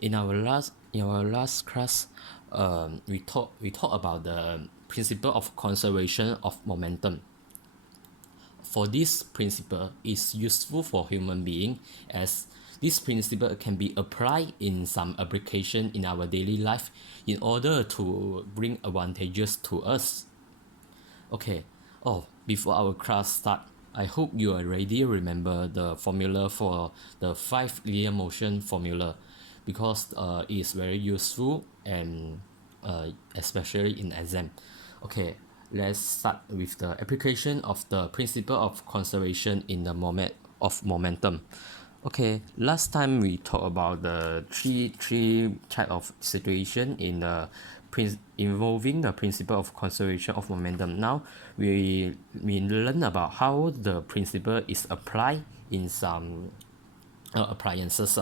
In our last class, we talk about the principle of conservation of momentum. For this principle is useful for human being, as this principle can be applied in some application in our daily life in order to bring advantages to us. Okay. Oh, before our class start, I hope you already remember the formula for the 5 linear motion formula, because it's very useful and especially in exam. Okay, let's start with the application of the principle of conservation in the momentum. Okay, last time we talked about the three type of situation in the involving the principle of conservation of momentum. Now we learn about how the principle is applied in some appliances.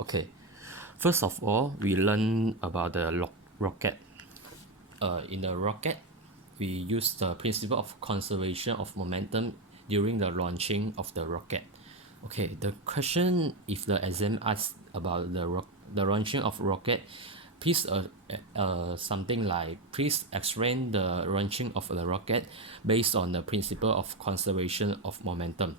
Okay, first of all, we learn about the rocket. In the rocket, we use the principle of conservation of momentum during the launching of the rocket. Okay, the question if the exam asks about the launching of rocket, please something like please explain the launching of the rocket based on the principle of conservation of momentum.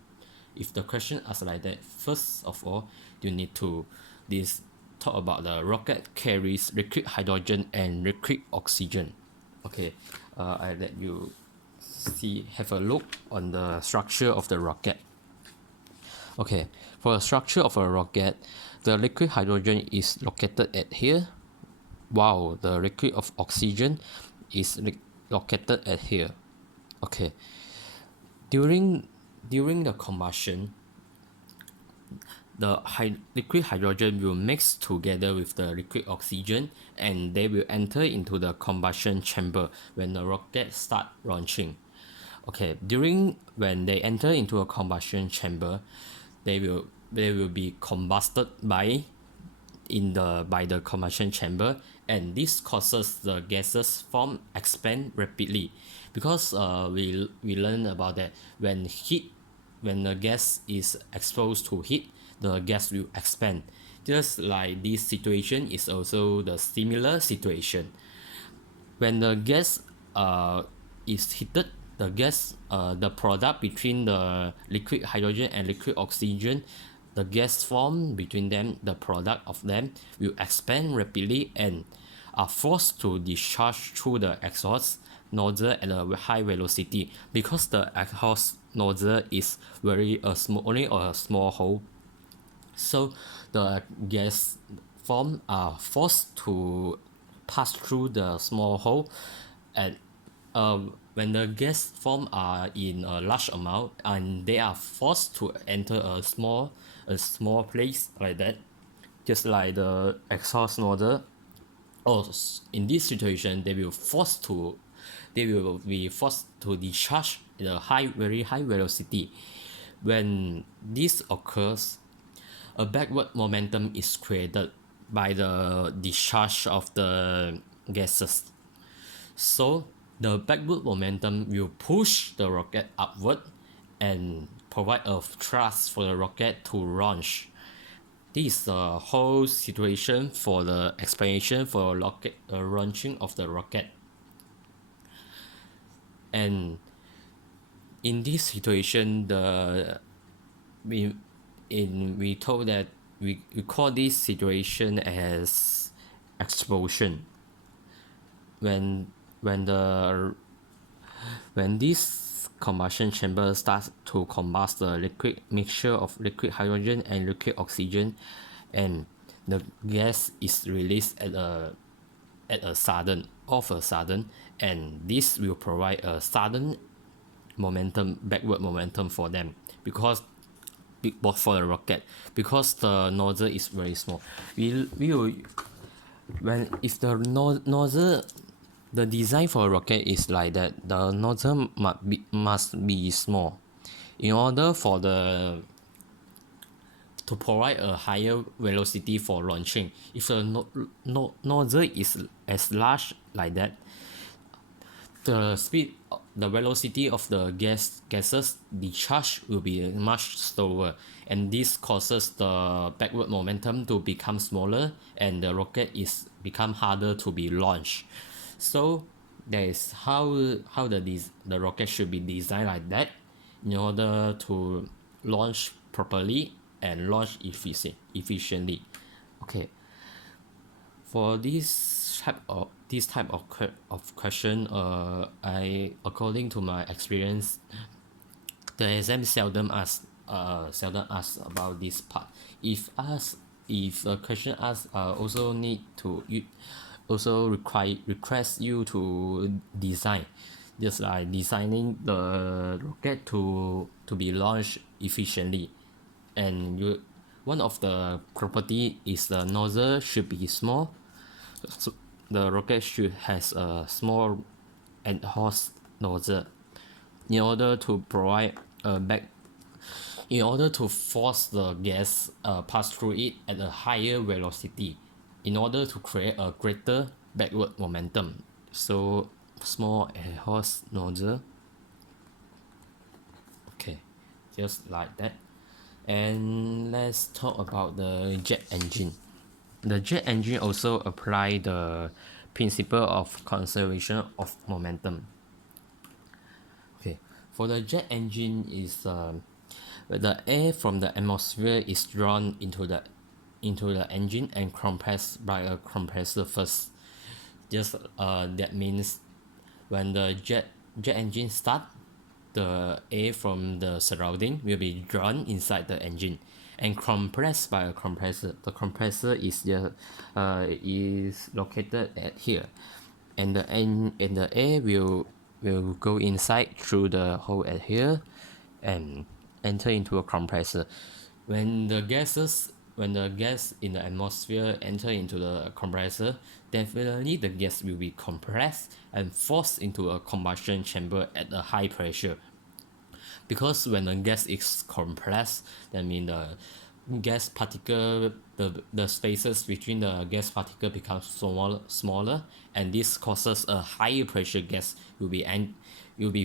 If the question asks like that, first of all, you need to this talk about the rocket carries liquid hydrogen and liquid oxygen. Okay, I let you have a look on the structure of the rocket. Okay, for the structure of a rocket, the liquid hydrogen is located at here, while the liquid of oxygen is located at here. Okay, during the combustion, the liquid hydrogen will mix together with the liquid oxygen, and they will enter into the combustion chamber when the rocket start launching. Okay, during when they enter into a combustion chamber, they will be combusted by the combustion chamber, and this causes the gases form expand rapidly, because we learn about that when the gas is exposed to heat, the gas will expand. Just like this situation is also the similar situation. When the gas is heated, the product between the liquid hydrogen and liquid oxygen, the gas formed between them, the product of them will expand rapidly and are forced to discharge through the exhaust nozzle at a high velocity, because the exhaust nozzle is only a small hole. So the gas form are forced to pass through the small hole, and when the gas form are in a large amount and they are forced to enter a small place like that, just like the exhaust nozzle. Or in this situation, they will be forced to discharge at a very high velocity. When this occurs, a backward momentum is created by the discharge of the gases. So the backward momentum will push the rocket upward and provide a thrust for the rocket to launch. This is the whole situation for the explanation for launching of the rocket. And in this situation, we told that we call this situation as explosion. When this combustion chamber starts to combust the liquid mixture of liquid hydrogen and liquid oxygen, and the gas is released at a sudden, and this will provide a sudden backward momentum for them, because for the rocket, because the nozzle is very small. We will when if the nozzle, the design for a rocket is like that, the nozzle must be small in order for to provide a higher velocity for launching. If the nozzle is as large like that, the velocity of the gases discharge will be much slower, and this causes the backward momentum to become smaller, and the rocket is become harder to be launched. So that is how the rocket should be designed like that, in order to launch properly and launch efficiently. Okay, for this type of question, I according to my experience, the exam seldom ask about this part. If a question asks, also need to you also request you to design, just like designing the rocket to be launched efficiently. And one of the property is the nozzle should be small, so the rocket should has a small exhaust nozzle, in order to provide a back in order to force the gas pass through it at a higher velocity, in order to create a greater backward momentum. So small exhaust nozzle. Okay, just like that. And let's talk about the jet engine. The jet engine also apply the principle of conservation of momentum. Okay, for the jet engine is the air from the atmosphere is drawn into the engine and compressed by a compressor first. Just that means when the jet engine start, the air from the surrounding will be drawn inside the engine and compressed by a compressor. The compressor is located at here, and the air will go inside through the hole at here and enter into a compressor. When the gas in the atmosphere enter into the compressor, definitely the gas will be compressed and forced into a combustion chamber at a high pressure. Because when the gas is compressed, that means the gas particle the spaces between the gas particle becomes smaller, and this causes a higher pressure gas will be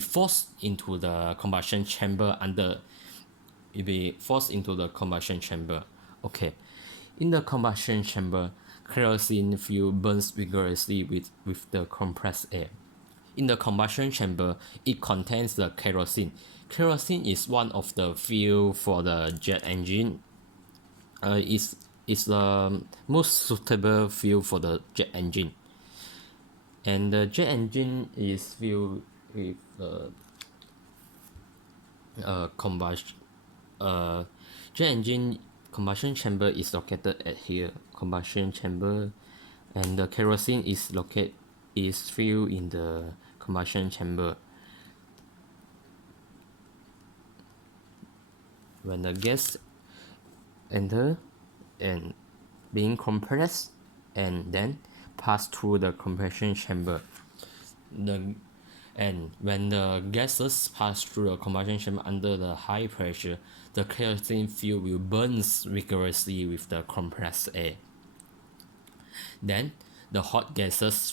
forced into the combustion chamber under will be forced into the combustion chamber. Okay, in the combustion chamber, kerosene fuel burns vigorously with the compressed air. In the combustion chamber, it contains the kerosene. Kerosene is one of the fuel for the jet engine. Is the most suitable fuel for the jet engine. And the jet engine is filled with combustion. Jet engine combustion chamber is located at here. Combustion chamber, and the kerosene is filled in the combustion chamber. When the gas enter and being compressed and then pass through the compression chamber, and when the gases pass through the combustion chamber under the high pressure, the kerosene fuel will burn vigorously with the compressed air. Then the hot gases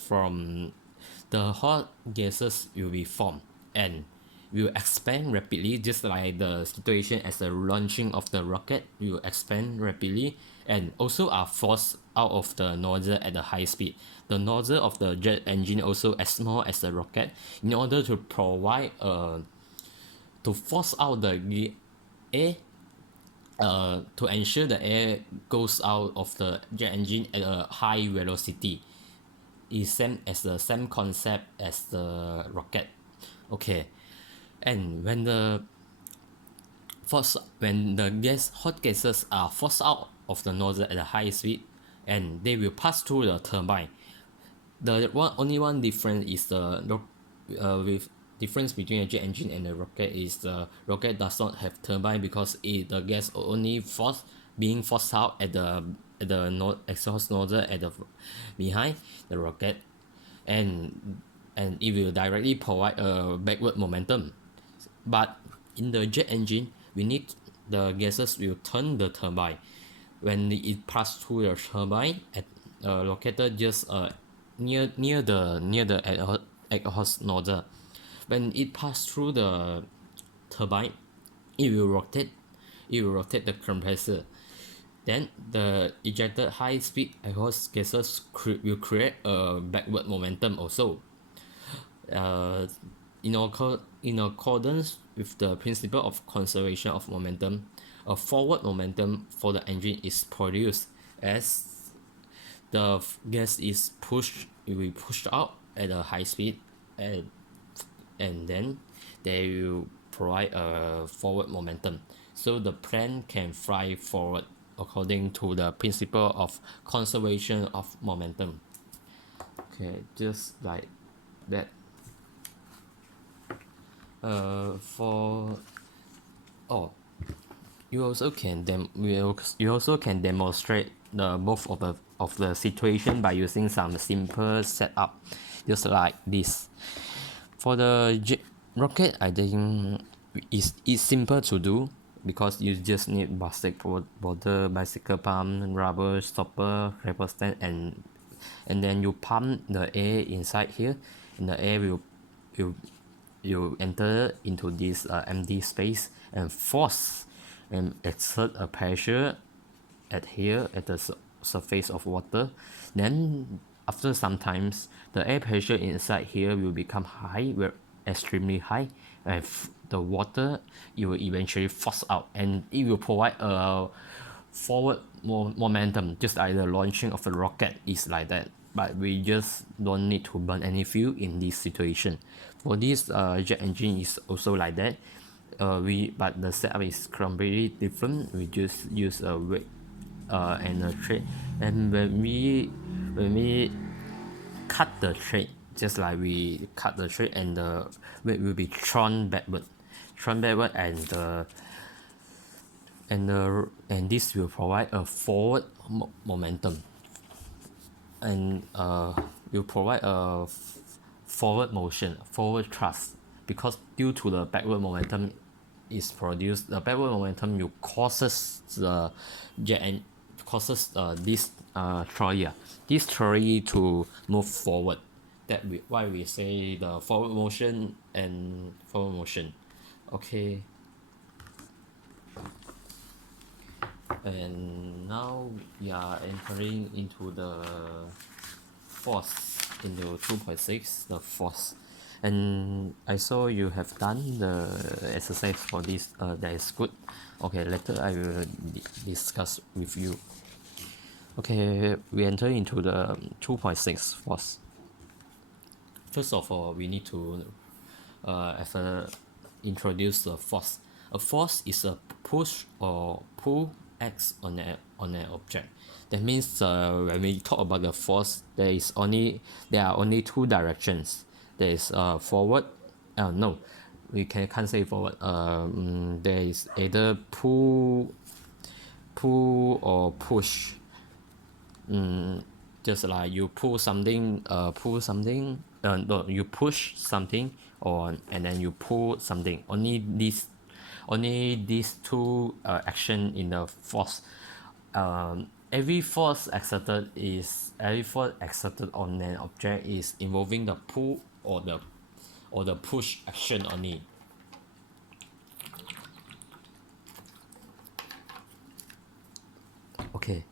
will be formed and will expand rapidly, just like the situation as the launching of the rocket will expand rapidly, and also are forced out of the nozzle at a high speed. The nozzle of the jet engine also as small as the rocket, in order to provide to force out the air, to ensure the air goes out of the jet engine at a high velocity. Is same as the same concept as the rocket. Okay, and when the hot gases are forced out of the nozzle at a high speed, and they will pass through the turbine. The only one difference is with difference between a jet engine and a rocket is the rocket does not have turbine, because the gas only being forced out at the exhaust nozzle at the behind the rocket, and it will directly provide a backward momentum. But in the jet engine, the gases will turn the turbine. When it pass through the turbine located just near the exhaust nozzle. When it passes through the turbine, it will rotate. It will rotate the compressor. Then the ejected high-speed exhaust gases will create a backward momentum also. Uh, in accordance with the principle of conservation of momentum, a forward momentum for the engine is produced as the gas is pushed. It will push out at a high speed, and then they will provide a forward momentum, so the plane can fly forward according to the principle of conservation of momentum. Okay, just like that. For oh, you also can demonstrate the both of the situation by using some simple setup, just like this. For the rocket, I think it's simple to do because you just need plastic bottle, bicycle pump, rubber stopper, rubber stand, and then you pump the air inside here, and the air will you enter into this empty space and force and exert a pressure at here at the surface of water. Then after some times the air pressure inside here will become high, extremely high, and the water, it will eventually force out and it will provide a forward momentum, just like the launching of a rocket is like that. But we just don't need to burn any fuel in this situation. For this jet engine is also like that. But the setup is completely different. We just use a weight and a thread, and when we cut the thread, just like we cut the thread, and the weight will be thrown backward, and this will provide a forward momentum, and will provide a forward motion, forward thrust, because due to the backward momentum is produced, the backward momentum will causes the jet and causes this trolley to move forward. Why we say the forward motion and forward motion. Okay. And now we are entering into the force, into 2.6, the force. And I saw you have done the exercise for this. That is good. Okay, later I will discuss with you. Okay, we enter into the 2.6 force. First of all, we need to introduce the force. A force is a push or pull acts on an object. That means when we talk about the force, there are only two directions. There is forward. No, we can't say forward. There is either pull or push. Just like you pull something, no, you push something, and then you pull something. Only these two action in the force. Every force exerted on an object is involving the pull or the push action only. Okay.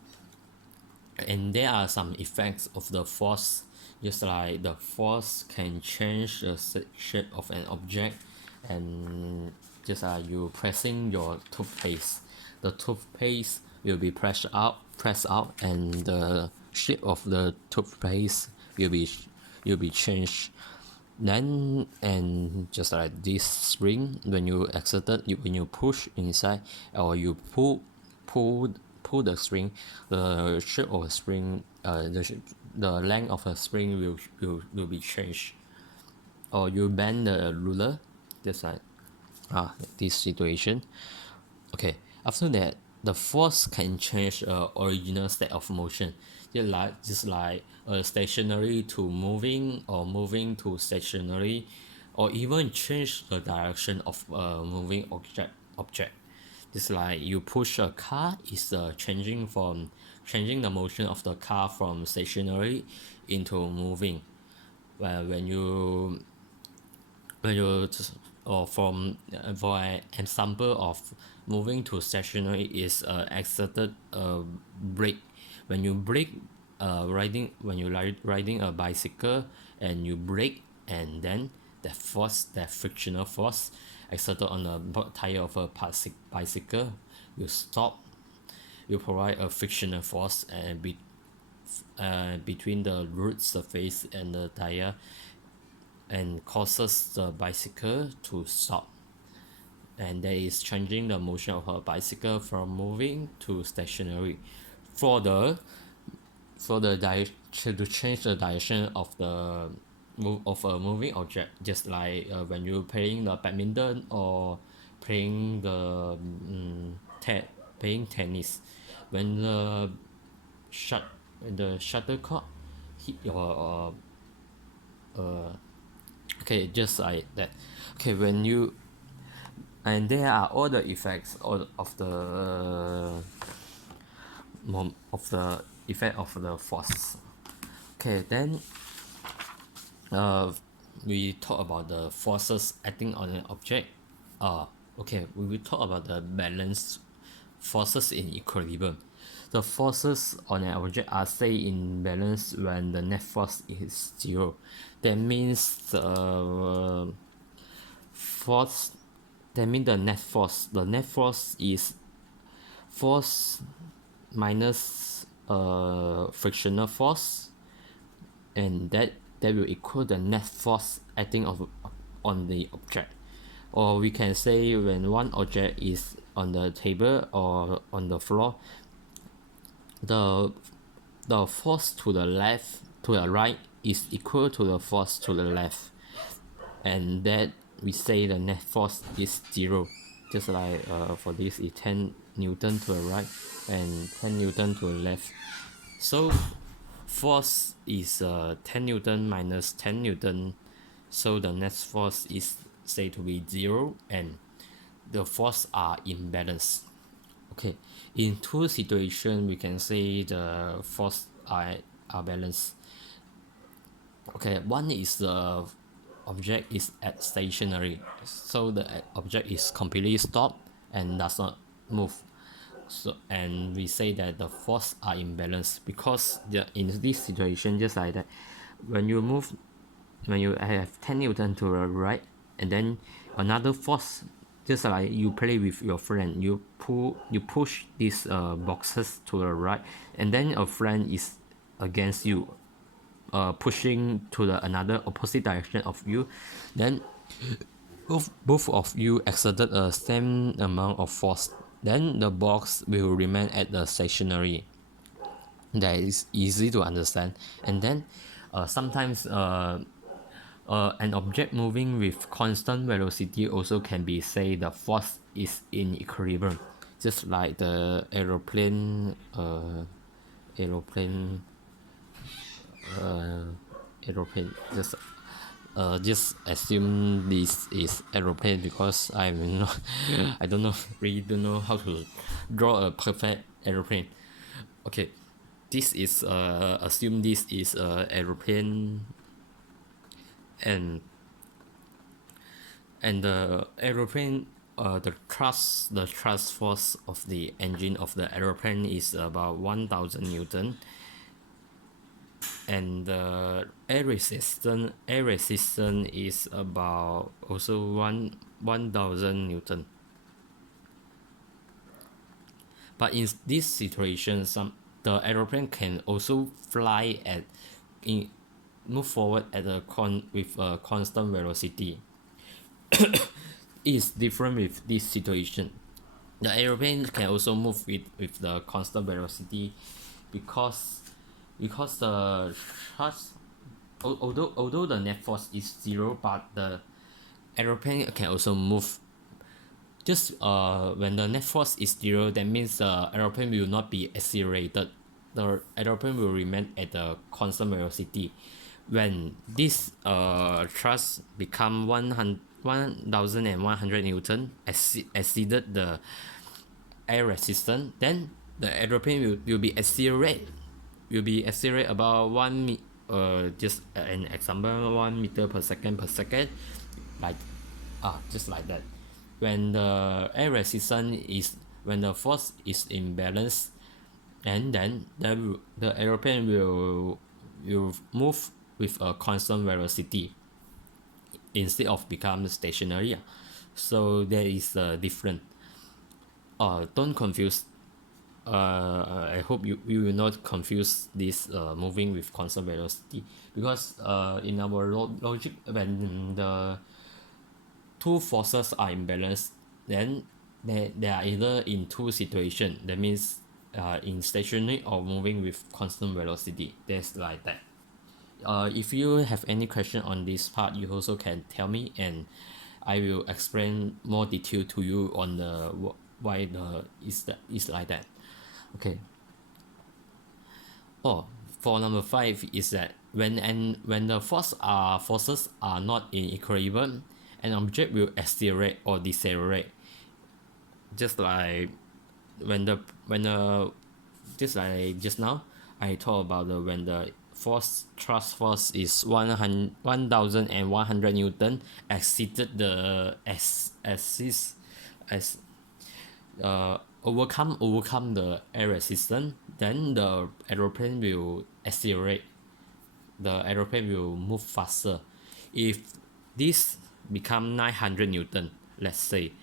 And there are some effects of the force, just like the force can change the shape of an object, and just like you pressing your toothpaste, the toothpaste will be pressed out, and the shape of the toothpaste will be changed. Then, and just like this spring, when you when you push inside or you pull the string, the shape of the spring, the length of the spring will be changed. Or you bend the ruler, just like this situation. Okay, after that, the force can change original state of motion, just like stationary to moving, or moving to stationary, or even change the direction of a moving object. Just like you push a car, is changing the motion of the car from stationary into moving. when you or from for an example of moving to stationary is exerted brake. When you brake, when you riding a bicycle and you brake, and then that force, that frictional force exerted on the tire of a bicycle, you stop, you provide a frictional force and between the road surface and the tire, and causes the bicycle to stop, and that is changing the motion of a bicycle from moving to stationary. For the to change the direction of the of a moving object, just like when you're playing the badminton or playing playing tennis, when the shuttlecock hit your okay, just like that. Okay, when you, and there are all the effects of the of the effect of the force. Okay, then uh we talk about the forces acting on an object. Okay, we will talk about the balance forces in equilibrium. The forces on an object are say in balance when the net force is zero. That means the force, that means the net force is force minus frictional force, and that will equal the net force acting on the object. Or we can say when one object is on the table or on the floor, the force to the left, to the right, is equal to the force to the left, and that we say the net force is zero. Just like for this is 10 Newton to the right and 10 Newton to the left. So force is 10 Newton minus 10 Newton, so the net force is say to be 0, and the force are in balance. Okay, in two situations we can say the force are balanced. Okay, one is the object is at stationary, so the object is completely stopped and does not move. So, and we say that the force are in balance because in this situation, just like that, when you move, when you have 10 Newton to the right, and then another force, just like you play with your friend, you push these boxes to the right, and then a friend is against you, pushing to the another opposite direction of you, then both of you exerted a same amount of force, then the box will remain at the stationary. That is easy to understand. And then sometimes an object moving with constant velocity also can be say the force is in equilibrium, just like the aeroplane aeroplane just assume this is aeroplane because I'm not I don't know, really don't know how to draw a perfect aeroplane. Okay, this is assume this is a aeroplane, and the aeroplane, the thrust force of the engine of the aeroplane is about 1000 Newton, and the air resistance is about also 1000 Newton. But in this situation, the aeroplane can also fly move forward at with a constant velocity. It is different with this situation. The aeroplane can also move with the constant velocity because the thrust, although the net force is zero, but the aeroplane can also move. Just when the net force is zero, that means the aeroplane will not be accelerated. The aeroplane will remain at the constant velocity. When this thrust become 1100 Newton, exceeded the air resistance, then the aeroplane will be accelerate about just an example, 1 meter per second, like just like that. When the air resistance is, when the force is in balance, and then the aeroplane will move with a constant velocity instead of become stationary. So there is a difference. Don't confuse. I hope you will not confuse this moving with constant velocity, because in our logic, when the two forces are imbalance, then they are either in two situations. That means in stationary or moving with constant velocity. That's like that. If you have any question on this part, you also can tell me, and I will explain more detail to you on the why the is like that. Okay. Oh, for number 5 is that when the forces are not in equilibrium, an object will accelerate or decelerate. Just like when the just like just now, I talked about the when the thrust force is 1100 Newton exceeded the axis as overcome the air resistance, then the aeroplane will accelerate. The aeroplane will move faster. If this become 900 Newton, let's say,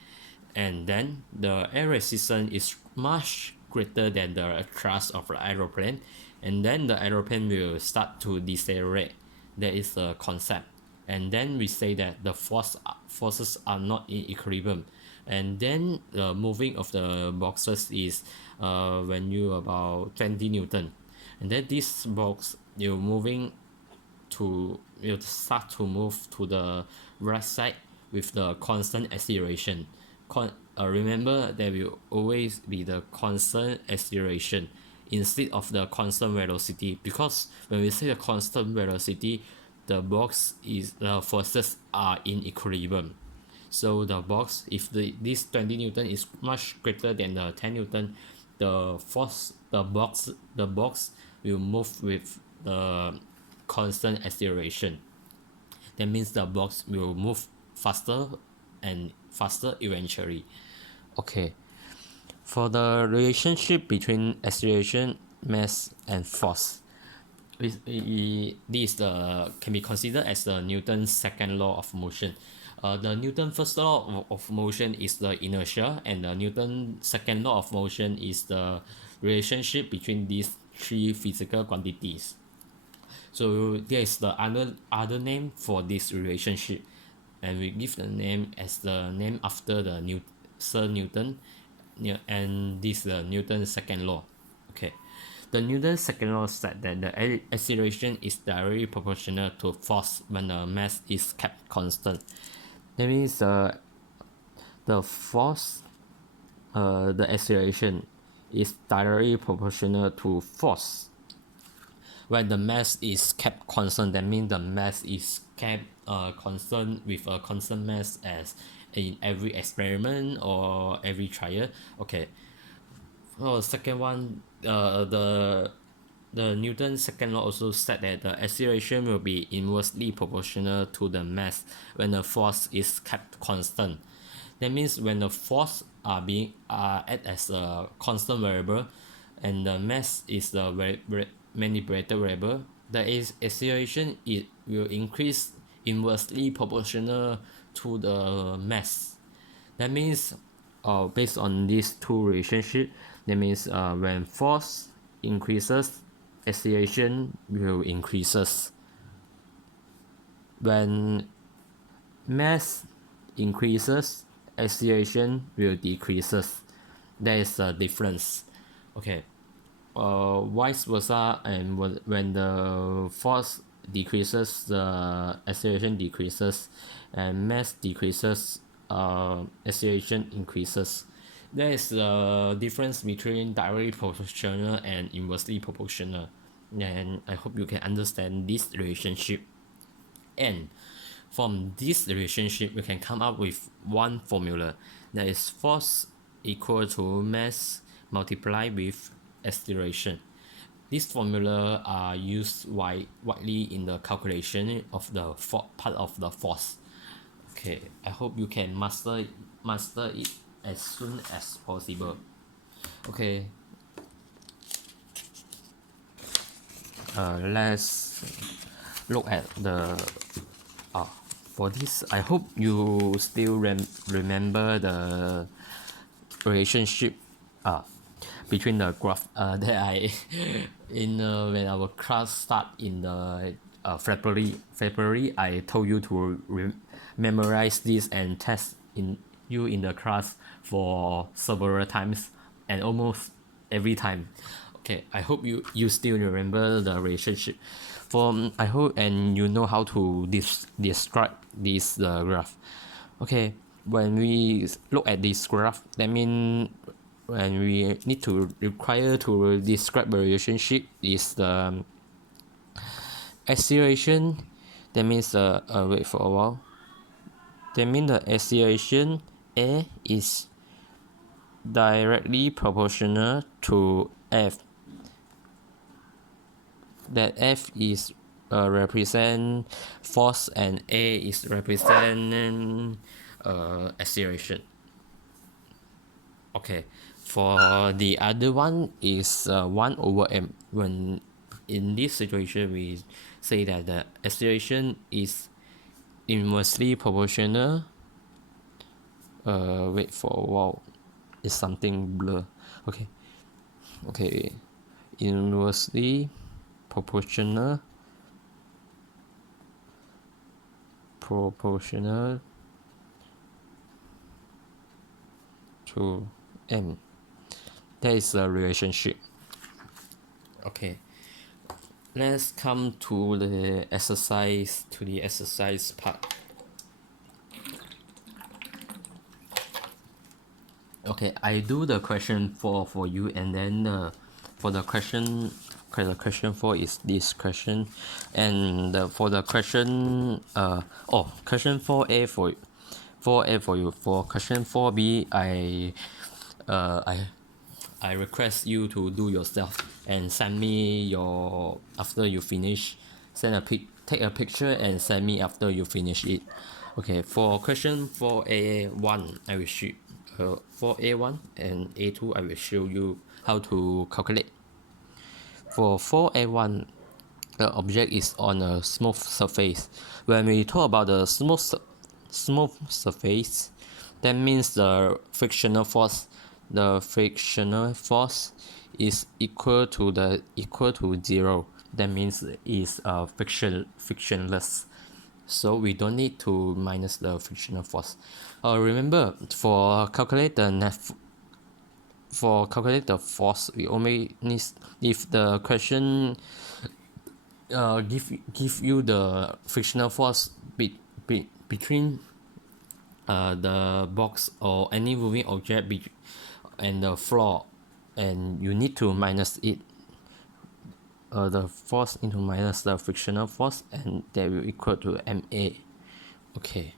and then the air resistance is much greater than the thrust of the aeroplane, and then the aeroplane will start to decelerate. That is the concept. And then we say that the forces are not in equilibrium, and then the moving of the boxes is when you about 20 Newton, and then this box will start to move to the right side with the constant acceleration. Remember, there will always be the constant acceleration instead of the constant velocity, because when we say the constant velocity, the forces are in equilibrium. So the box, if this 20 Newton is much greater than the 10 Newton, the box will move with the constant acceleration. That means the box will move faster and faster eventually. Okay. For the relationship between acceleration, mass, and force, this can be considered as the Newton's second law of motion. The Newton's first law of motion is the inertia, and the Newton's second law of motion is the relationship between these three physical quantities. So there is the other name for this relationship, and we give the name as the name after the Sir Newton, and this is the Newton's second law. Okay. The Newton's second law said that the acceleration is directly proportional to force when the mass is kept constant. That means the acceleration is directly proportional to force when the mass is kept constant. That means the mass is kept constant with a constant mass as in every experiment or every trial. Okay. For the second one, the Newton's second law also said that the acceleration will be inversely proportional to the mass when the force is kept constant. That means when the force are act as a constant variable, and the mass is the manipulated variable, the acceleration will increase inversely proportional to the mass. That means, based on these two relationships, that means when force increases, acceleration will increases. When mass increases, acceleration will decreases. There is a difference. Okay. Vice versa, and when the force decreases, the acceleration decreases, and mass decreases, acceleration increases. There is a difference between directly proportional and inversely proportional, and I hope you can understand this relationship. And from this relationship, we can come up with one formula, that is force equal to mass multiplied with acceleration. This formula are used widely in the calculation of the part of the force. Okay, I hope you can master it as soon as possible. Okay, let's look at the for this. I hope you still remember the relationship between the graph that I in when our class start in the February I told you to memorize this and test in the class for several times and almost every time. Okay, I hope you still remember the relationship. I hope and you know how to describe this graph. Okay, when we look at this graph, that means when we need to require to describe a relationship is the acceleration. That means wait for a while. That means the acceleration a is directly proportional to f. That f is represent force and a is represent acceleration. Okay, for the other one is 1 over m. When in this situation we say that the acceleration is inversely proportional. Wait for a while, it's something blur. Okay, inversely proportional to m. That is a relationship. Okay, let's come to the exercise part. Okay, I do the question 4 for you, and then for the question 4 is this question, and for the question question 4a for you. For question 4b, I request you to do yourself and send me your after you finish. Take a picture and send me after you finish it. Okay, for question 4a1, I will show 4a1 and a2. I will show you how to calculate. For 4a1, the object is on a smooth surface. When we talk about the smooth surface, that means the frictional force is equal to 0. That means it's frictionless. So we don't need to minus the frictional force. Remember, for calculate the force, we only need, if the question give you the frictional force between the box or any moving object and the floor, and you need to minus it, the force into minus the frictional force, and that will equal to ma. Okay,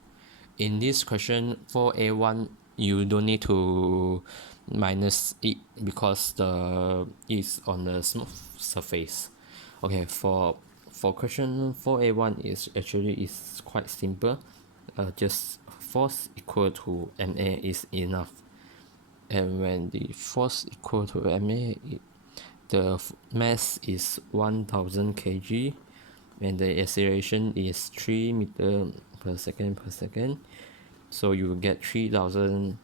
in this question 4a1, you don't need to minus it because it's on the smooth surface. Okay, for question 4a1 is quite simple. Just force equal to ma is enough, and when the force equal to ma, the mass is 1000 kg, and the acceleration is 3 meter per second, so you will get 3000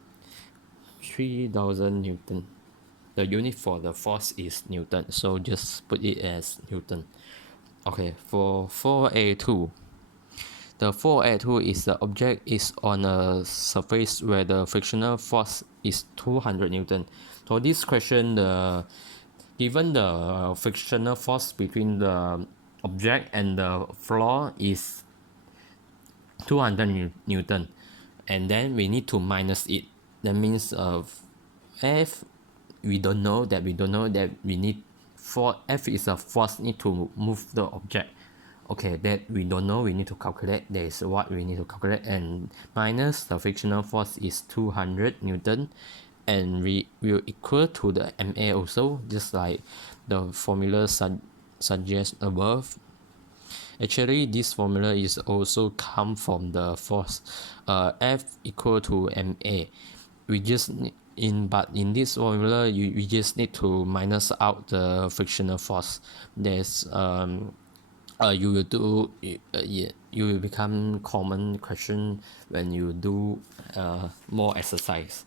Newton. The unit for the force is Newton, so just put it as Newton. Okay, for 4a2, the 4a2 is the object is on a surface where the frictional force is 200 Newton. For this question, given the frictional force between the object and the floor is 200 Newton, and then we need to minus it. That means F, we don't know that we need for F is a force need to move the object. Okay, that we don't know, we need to calculate. That is what we need to calculate, and minus the frictional force is 200 Newton, and we will equal to the MA also, just like the formula suggests above. Actually, this formula is also come from the force, F equal to ma. We just but in this formula, we just need to minus out the frictional force. There's you will do yeah, you will become common question when you do more exercise.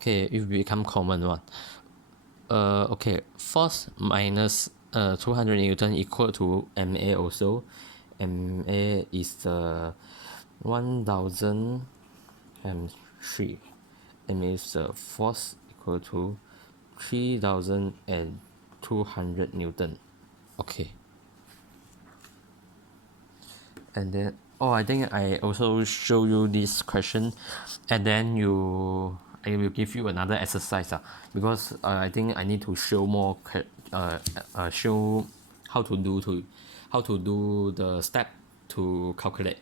Okay, it will become common one. Okay, force minus 200 newton equal to ma also. Ma is 1003. Ma is force equal to 3200 newton. Okay. And then I think I also show you this question, and then I will give you another exercise because I think I need to show more show how to do the step to calculate.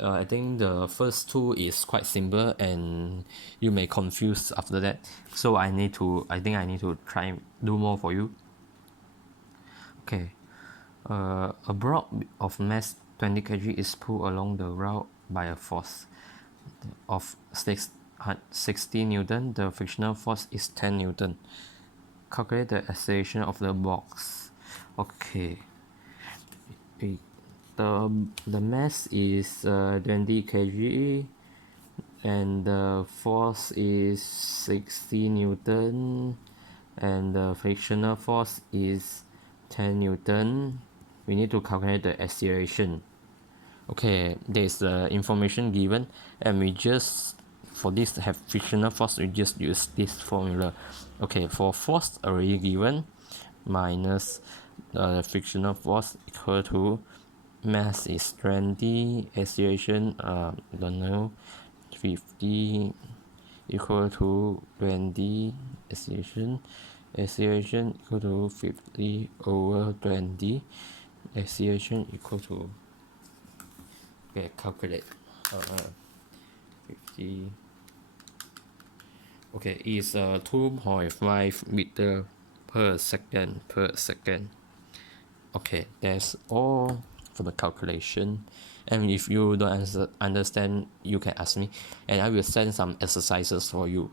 I think the first two is quite simple and you may confuse after that, so I think I need to try do more for you. Okay. A block of mass 20 kg is pulled along the route by a force of 60 Newton. The frictional force is 10 Newton. Calculate the acceleration of the box. Okay. The mass is 20 kg and the force is 60 Newton and the frictional force is 10 Newton. We need to calculate the acceleration. Okay, there's the information given, and we just for this to have frictional force, we just use this formula. Okay, for force already given, minus frictional force equal to mass is 20, acceleration don't know, 50 equal to 20, acceleration equal to 50 over 20, acceleration equal to, okay, calculate 50, okay, is 2.5 meter per second. Okay, that's all for the calculation, and if you don't understand, you can ask me and I will send some exercises for you.